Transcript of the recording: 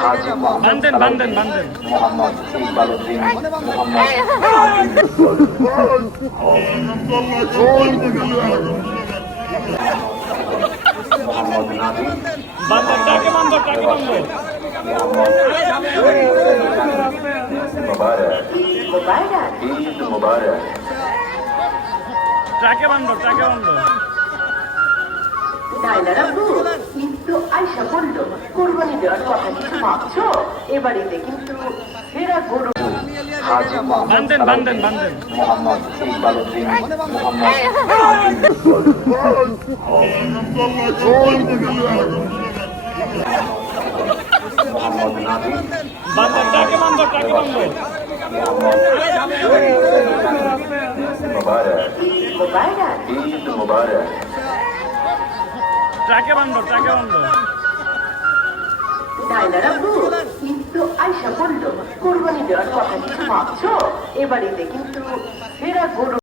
হাজী বান্ধেন বান্ধেন বান্ধেন মোহাম্মদ ইকবালউদ্দিন মোহাম্মদ নাবি বান্ধেন টাকে বান্ধো টাকে বান্ধো মুবারক ঈদ মুবারক টাকে বান্ধো টাকে বান্ধো নাইলারাবু কিন্তু আয়সা বলল কোরবানি দেওয়ার কথা কিছু ভাবছো এবাড়িতে কিন্তু সেরা গরু হাজী বান্ধেন বান্ধেন বান্ধেন মোহাম্মদ ইকবালউদ্দিন মোহাম্মদ নাবি বান্ধেন টাকে বান্ধো টাকে বান্ধো মুবারক মোবাইল ঈদ মুবারক টাকে বান্ধো টাকে বান্ধো নাইলারাবু কিন্তু আয়সা বলল কোরবানি দেওয়ার কথা কিছু ভাবছো এবাড়িতে কিন্তু সেরা গরু